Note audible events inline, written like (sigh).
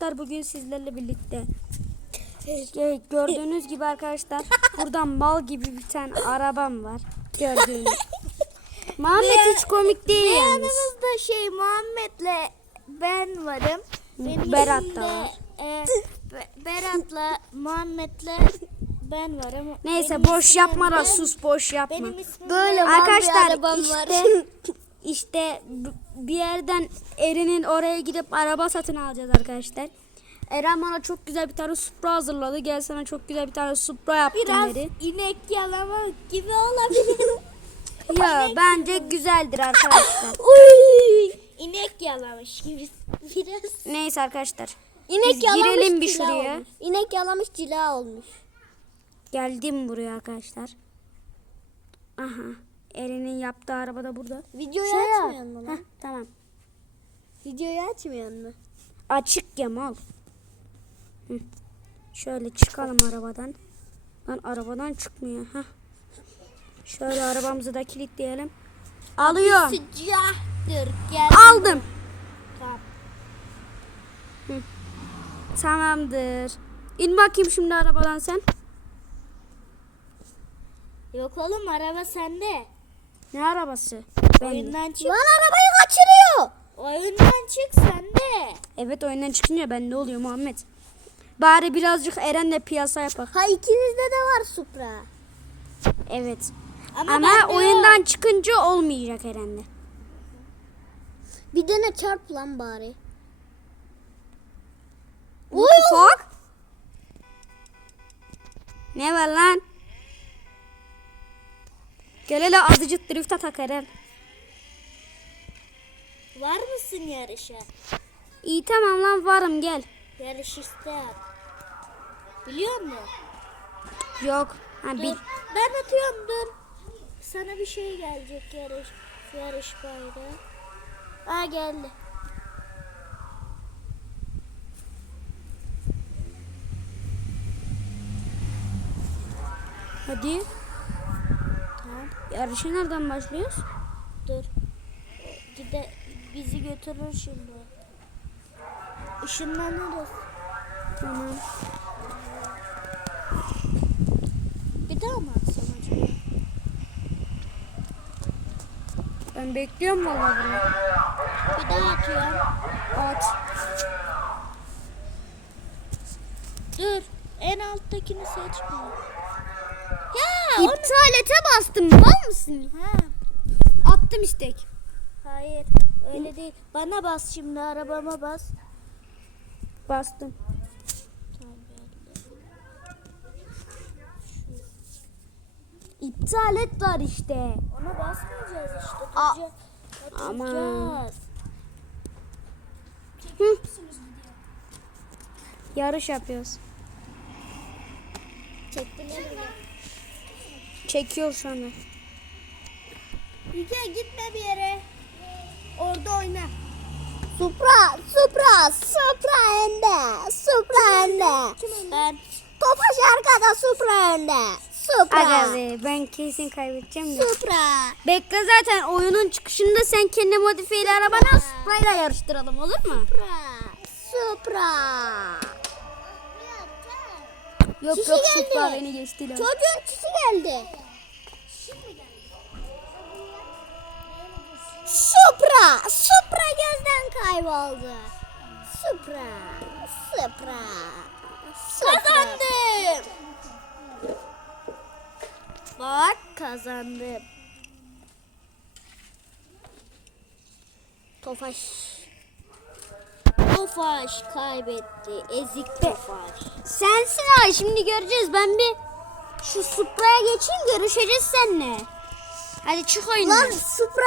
arkadaşlar bugün sizlerle birlikte. Ee, Gördüğünüz gibi arkadaşlar buradan mal gibi bir tane arabam var. Gördüğünüz. Muhammed hiç komik değil yalnız. yanımızda şey Muhammed'le ben varım. Benim Berat da var. e, Be- Berat'la Muhammed'le ben varım. Neyse Benim boş yapma da sus boş yapma. Benim Böyle Arkadaşlar işte (laughs) işte bir yerden Eren'in oraya gidip araba satın alacağız arkadaşlar. Eren bana çok güzel bir tane Supra hazırladı. Gel sana çok güzel bir tane Supra yaptım biraz dedi. inek yalama gibi olabilir. (laughs) Ya bence güzeldir arkadaşlar. (laughs) Uy! İnek yalamış gibi biraz. Neyse arkadaşlar. İnek Biz yalamış girelim bir şuraya. olmuş. İnek yalamış cila olmuş. Geldim buraya arkadaşlar. Aha. Eren'in yaptığı araba da burada. Videoyu Şey yap. açmıyor mu Heh, lan? tamam. Videoyu açmıyor mu? Açık ya mal. Hı. Şöyle çıkalım arabadan. Lan arabadan çıkmıyor. Heh. Şöyle arabamızı da kilitleyelim. Alıyorum. Sıcaktır. Gel. Aldım. Tamam. Tamamdır. İn bakayım şimdi arabadan sen. Yok oğlum araba sende. Ne arabası? Oyundan çık. Lan arabayı kaçırıyor. Oyundan çık sende. Evet oyundan çıkınca ben ne oluyor Muhammed? Bari birazcık Eren'le piyasa yapak. Ha ikinizde de var Supra. Evet. Ama, Ama bende oyundan yok. çıkınca olmayacak Eren'le. Bir dene çarp lan bari. What? Ne var lan? Gel hele azıcık drift atak Eren. Var mısın yarışa? İyi tamam lan varım gel. Yarış ister. Biliyor musun? Yok. Ha, bil. Dur. Ben atıyorum dur. Sana bir şey gelecek yarış. Yarış bayrağı. Aa geldi. Hadi. Yarışa nereden başlıyoruz? dur. Gide bizi götürür şimdi. Işınlanırız. Tamam. Bir daha mı atsam acaba? Ben bekliyorum valla bunu. Bir daha atıyorum. At. Dur. En alttakini seçme. Ya. İptalete bastım. Mal mısın? Ha. Attım istek. Hayır. Öyle değil. Bana bas şimdi arabama bas. Bastım. İptal et var işte. Ona basmayacağız işte. Aa. Duracağız. Aman. Yarış yapıyoruz. Çektim Çekiyor şu anda. Yüce gitme bir yere. Orada oyna. Supra, Supra, Supra önde. Supra önde. Ben. Tofaş arkada Supra önde. Supra. Aga be ben kesin kaybedeceğim de. Supra. Bekle zaten oyunun çıkışında sen kendi modifiyeli arabana Supra'yla yarıştıralım olur mu? Supra. Supra. Yok Kişi yok geldi. Supra beni geçti lan. Çocuğun çisi geldi. Supra, Supra gözden kayboldu. Supra, Supra, Supra. Kazandım. Bak kazandım. Tofaş. Tofaş kaybetti. Ezik Tofaş. Sensin ay şimdi göreceğiz ben bir şu Supra'ya geçeyim görüşeceğiz seninle. Hadi çık oyundan. Lan Supra